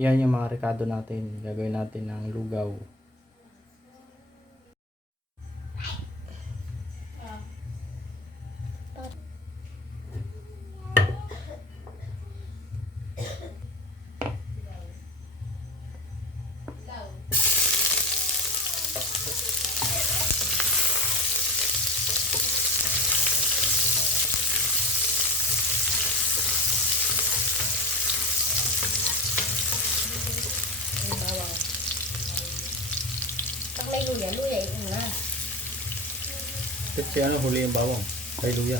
Yan yung mga rekado natin. Gagawin natin ng lugaw. Pag may luya, yun na. Kasi ano, huli yung bawang. Kay luya.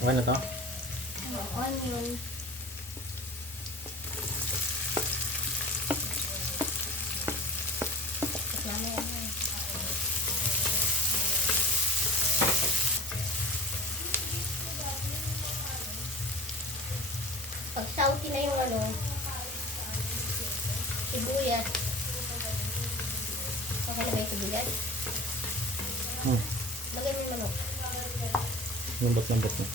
Okay na to? Onion. Pag sauti na yung ano, sibuyas. Okay na ba yung sibuyas? Lagay mo yung manok. Lambot-lambot na.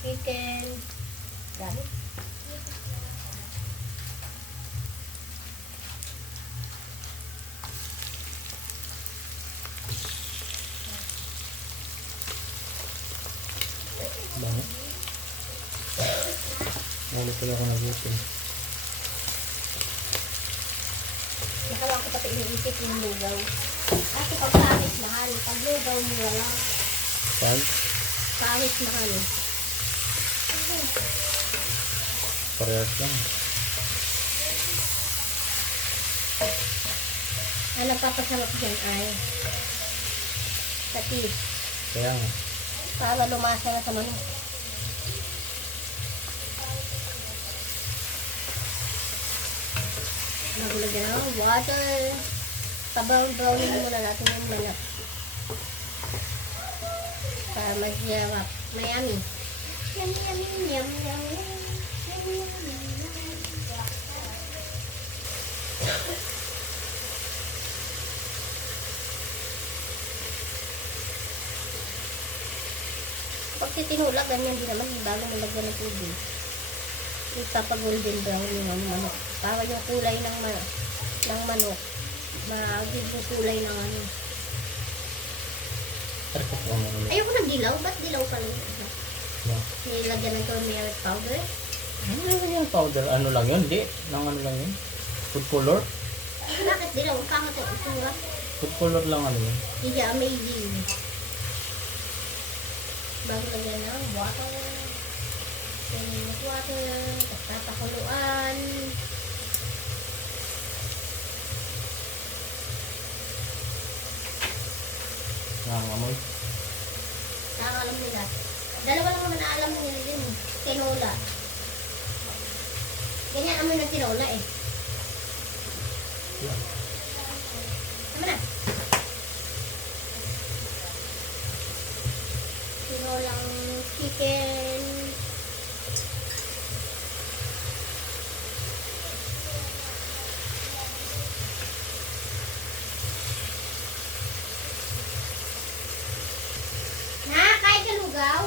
Chicken. Dami. Bango. Wala pala ako nagutom. Nakawa ko pati iniisip yung lugaw. Kasi pag kahit mahal, pag lugaw mura lang. Pag? Kahit mahal. Parehas lang. Ang nagpapasarap dyan ay patis. Kaya nga. Para lumasa na sa manok. Nagulagyan ng water. Pabaw-bawin muna natin yung manok. Para masarap. Mayami. Yummy, yummy, yum, yum, yum. Yummy, yummy, yum. Pag tinulak, ganyan din naman. Bago nalagyan ng tubig. Ipapag-golden brown yung manok. Para yung kulay ng manok. Magiging yung kulay ng ano. Perfect lang ulit. Ayoko ng dilaw. Ba't dilaw pala yun? Yeah. Nilagyan ng turmeric powder. Ano yung powder? Ano lang yun? Hindi. Nang ano lang yun? Food color? Bakit dilaw? Pangat yung itsura. Food color lang ano yun? Hindi amazing. Bago lagyan ng water. Then water. Tapos papakuluan. Nangangamoy. Nakakalam nila. Dalawa lang naman na alam nila din. Tinola. Ganyan amoy ng tinola eh. Yeah. Tama na. Tinolang chicken. Kain ka lugaw?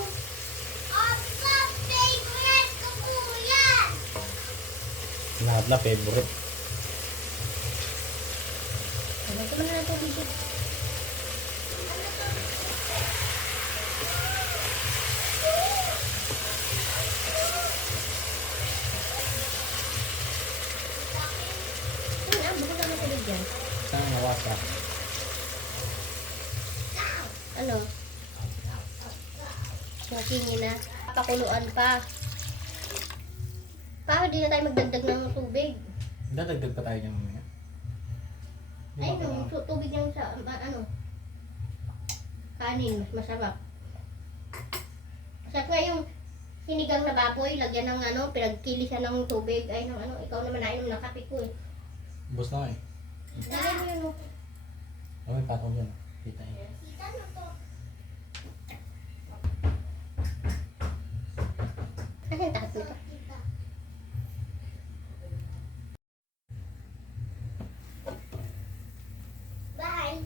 Opo, favorite ko po yan. Lahat na favorite. Ano ko na ito dito? Ano, bukod naman ito dyan. Saan nawasa? Ano? Nakingin na. Pakuluan pa. Para di na tayo magdagdag ng tubig. Dadagdag pa tayo niya mamaya. Ay, no, tubig lang sa, ano, kanin, mas masarap. Sa kaya yung sinigang na baboy, lagyan ng ano, pinagkilisan ng tubig, ay ng ano, ikaw naman nainom ng kape ko eh. Bus na eh. Lagyan mo yun, no? Oh, may patong dyan. Kita eh. Kasi yung takot nito. Bye!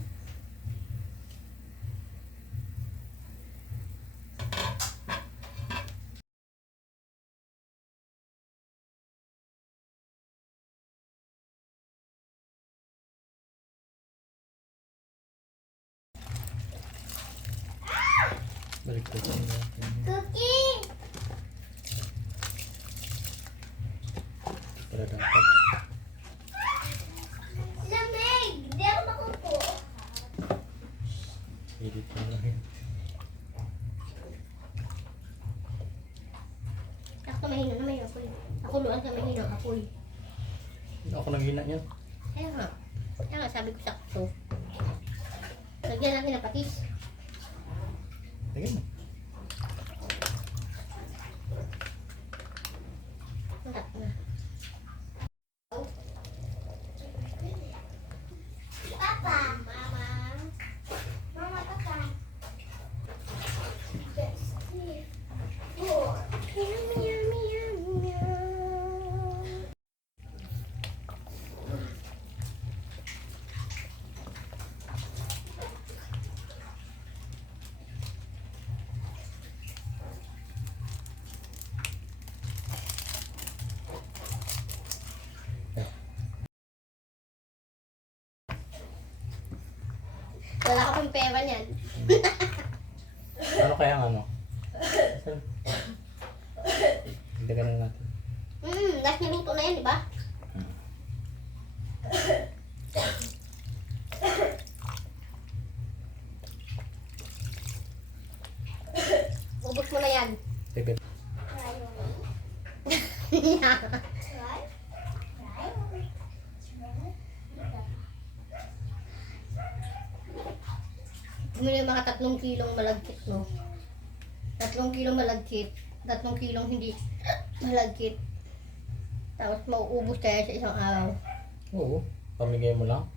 Balik ko sa natin. Cookie! Para dapat. Lamig! Di ako makupo. Edit mo lang yun. Ako mahina na may apoy. Ako luan ka mahina ang apoy. Ako nang hina niyan. Kaya nga. Kaya nga sabi ko sakto. Lagyan natin ng patis. Tingin mo. Masarap na. Papa! Mama! Mama, papa! Four. Yummy, yummy, yummy, yum. Wala ka pang pera niyan. Ano kaya ang ano? Hindi ka na natin. Last niluto na yan, di ba? Ubus mo na yan. Tigil. Bumili yung mga 3 kilong malagkit, no? 3 kilong malagkit. 3 kilong hindi malagkit. Tapos mauubos tayo sa isang araw. Oo. Pamigay mo lang.